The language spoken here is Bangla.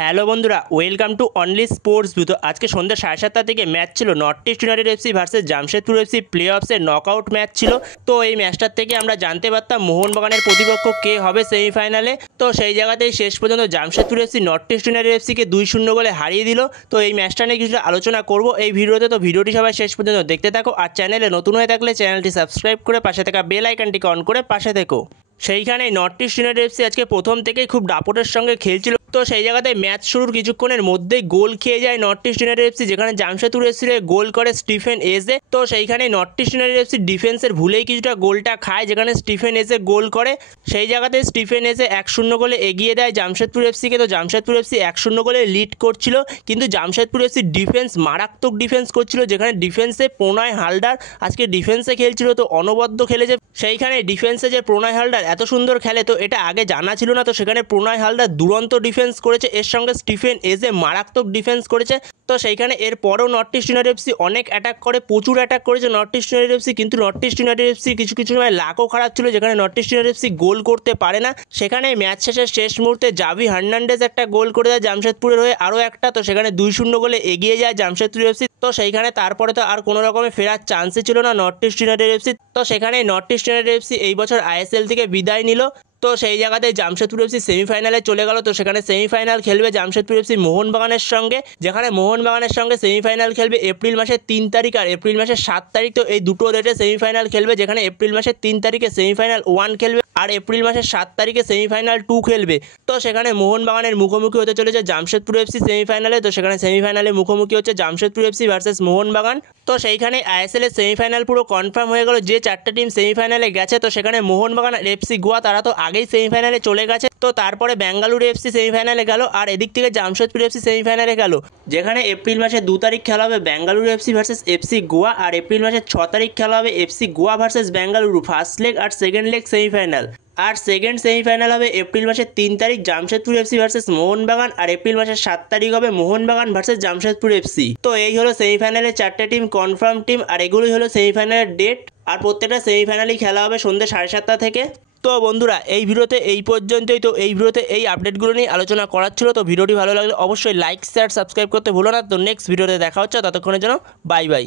হ্যালো বন্ধুরা, welcome to only sports view. তো আজকে সন্ধ্যা 7:30 থেকে ম্যাচ ছিল North East United FC versus Jamshedpur FC play অফসের নকআউট ম্যাচ ছিল। তো এই ম্যাচটার থেকে আমরা জানতে পারতাম মোহনবাগানের প্রতিপক্ষ কে হবে সেমিফাইনালে। তো সেই জায়গাতেই শেষ পর্যন্ত Jamshedpur FC North East United এফসিকে 2-0 গোলে হারিয়ে দিল। তো এই ম্যাচটা নিয়ে কিছুটা আলোচনা করব এই ভিডিওতে। তো ভিডিওটি সবাই শেষ পর্যন্ত দেখতে থাকো, আর চ্যানেলে নতুন হয়ে থাকলে চ্যানেলটি সাবস্ক্রাইব করে পাশে থাকা বেল আইকনটিকে অন করে পাশে থেকো। সেইখানেই নর্থ ইস্ট ইউনাইটেড এফসি আজকে প্রথম থেকেই খুব দাপটের সঙ্গে খেলছিল। তো সেই জায়গাতে ম্যাচ শুরুর কিছুক্ষণের মধ্যেই গোল খেয়ে যায় নর্থ ইস্ট ইউনাইটেড এফসি, যেখানে জামশেদপুর এফসির গোল করে স্টিফেন এজে। তো সেইখানে নর্থ ইস্ট ইউনাইটেড এফসি ডিফেন্সের ভুলেই কিছুটা গোলটা খায়, যেখানে স্টিফেন এজে গোল করে। সেই জায়গাতে স্টিফেন এজে 1-0 গোলে এগিয়ে দেয় জামশেদপুর এফসিকে। তো জামশেদপুর এফসি 1-0 গোলে লিড করছিল, কিন্তু জামশেদপুর এফসি ডিফেন্স মারাত্মক ডিফেন্স করছিল, যেখানে ডিফেন্সে প্রণয় হালদার আজকে ডিফেন্সে খেলছিল। তো অনবদ্য খেলেছে। সেইখানে ডিফেন্সে যে প্রণয় হালদার এত সুন্দর খেলে, তো এটা আগে জানা ছিল না। তো সেখানে প্রণয় হালদার দুরন্ত ডিফেন্স করেছে, এর সঙ্গে স্টিফেন এজে মারাত্মক ডিফেন্স করেছে। তো সেইখানে এর পরেও নর্থ ইস্ট ইউনাইটেড এফসি অনেক অ্যাটাক করে, প্রচুর অ্যাটাক করেছে নর্থ ইস্ট ইউনাইটেড এফসি, কিন্তু নর্থ ইস্ট ইউনাইটেড এফসি কিছু সময় লাকও খারাপ ছিল, যেখানে নর্থ ইস্ট ইউনাইটেড এফসি গোল করতে পারে না। সেখানে ম্যাচ শেষ মুহূর্তে জাভি হার্নান্ডেজ একটা গোল করে দেয় জামশেদপুরের হয়ে, আরও একটা। তো সেখানে 2-0 গোলে এগিয়ে যায় জামশেদপুর এফসি। তো সেইখানে তারপরে তো আর কোনো রকমের ফেরার চান্সই ছিল না নর্থ ইস্ট ইউনাইটেড এফসি। তো সেখানে নর্থ ইস্ট ইউনাইটেড এফসি এই বছর আইএসএল থেকে বিদায় নিল। তো সেই জায়গাতে জামশেদপুর এফসি সেমিফাইনালে চলে গেল। তো সেখানে সেমিফাইনাল খেলবে জামশেদপুর এফসি মোহনবাগানের সঙ্গে, যেখানে মোহনবাগানের সঙ্গে সেমিফাইনাল খেলবে এপ্রিল মাসের 3 তারিখ আর এপ্রিল মাসের 7 তারিখ। তো এই দুটো ডেটে সেমিফাইনাল খেলবে, যেখানে এপ্রিল মাসের 3 তারিখে সেমিফাইনাল 1 খেলবে আর এপ্রিল মাসের 7 তারিখে সেমিফাইনাল 2 খেলবে। তো সেখানে মোহনবাগানের মুখোমুখি হতে চলেছে জামশেদপুর এফসি সেমিফাইনালে। তো সেখানে সেমিফাইনালে মুখোমুখি হচ্ছে জামশেদপুর এফসি ভার্সেস মোহনবাগান। তো সেইখানে আইএসএল এর সেমিফাইনাল পুরো কনফার্ম হয়ে গেল, যে 4টে টিম সেমিফাইনালে গেছে। তো সেখানে মোহনবাগান আর এফসি গোয়া তারা তো আগেই সেমিফাইনালে চলে গেছে। তো তারপরে বেঙ্গালুরু এফসি সেমিফাইনালে গেল, আর এদিক থেকে জামশেদপুর এফসি সেমিফাইনালে গেল, যেখানে এপ্রিল মাসের 2 তারিখ খেলা হবে Bengaluru FC versus FC Goa, আর এপ্রিল মাসের 6 তারিখ খেলা হবে FC Goa versus Bengaluru first leg আর সেকেন্ড লেগ সেমিফাইনাল। আর সেকেন্ড সেমিফাইনাল হবে এপ্রিল মাসের 3 তারিখ জামশেদপুর এফসি ভার্সেস মোহনবাগান, আর এপ্রিল মাসের 7 তারিখ হবে মোহনবাগান ভার্সেস জামশেদপুর এফসি। তো এই হলো সেমিফাইনালের 4টে টিম কনফার্ম টিম, আর এগুলোই হলো সেমিফাইনালের ডেট। আর প্রত্যেকটা সেমিফাইনালেই খেলা হবে সন্ধ্যে 7:30 থেকে। তো বন্ধুরা, এই ভিডিওতে এই পর্যন্তই। তো এই ভিডিওতে এই আপডেটগুলো নিয়ে আলোচনা করার ছিল। তো ভিডিওটি ভালো লাগলে অবশ্যই লাইক শেয়ার সাবস্ক্রাইব করতে ভুলো না। তো নেক্সট ভিডিওতে দেখা হচ্ছে, ততক্ষণের জন্য বাই বাই।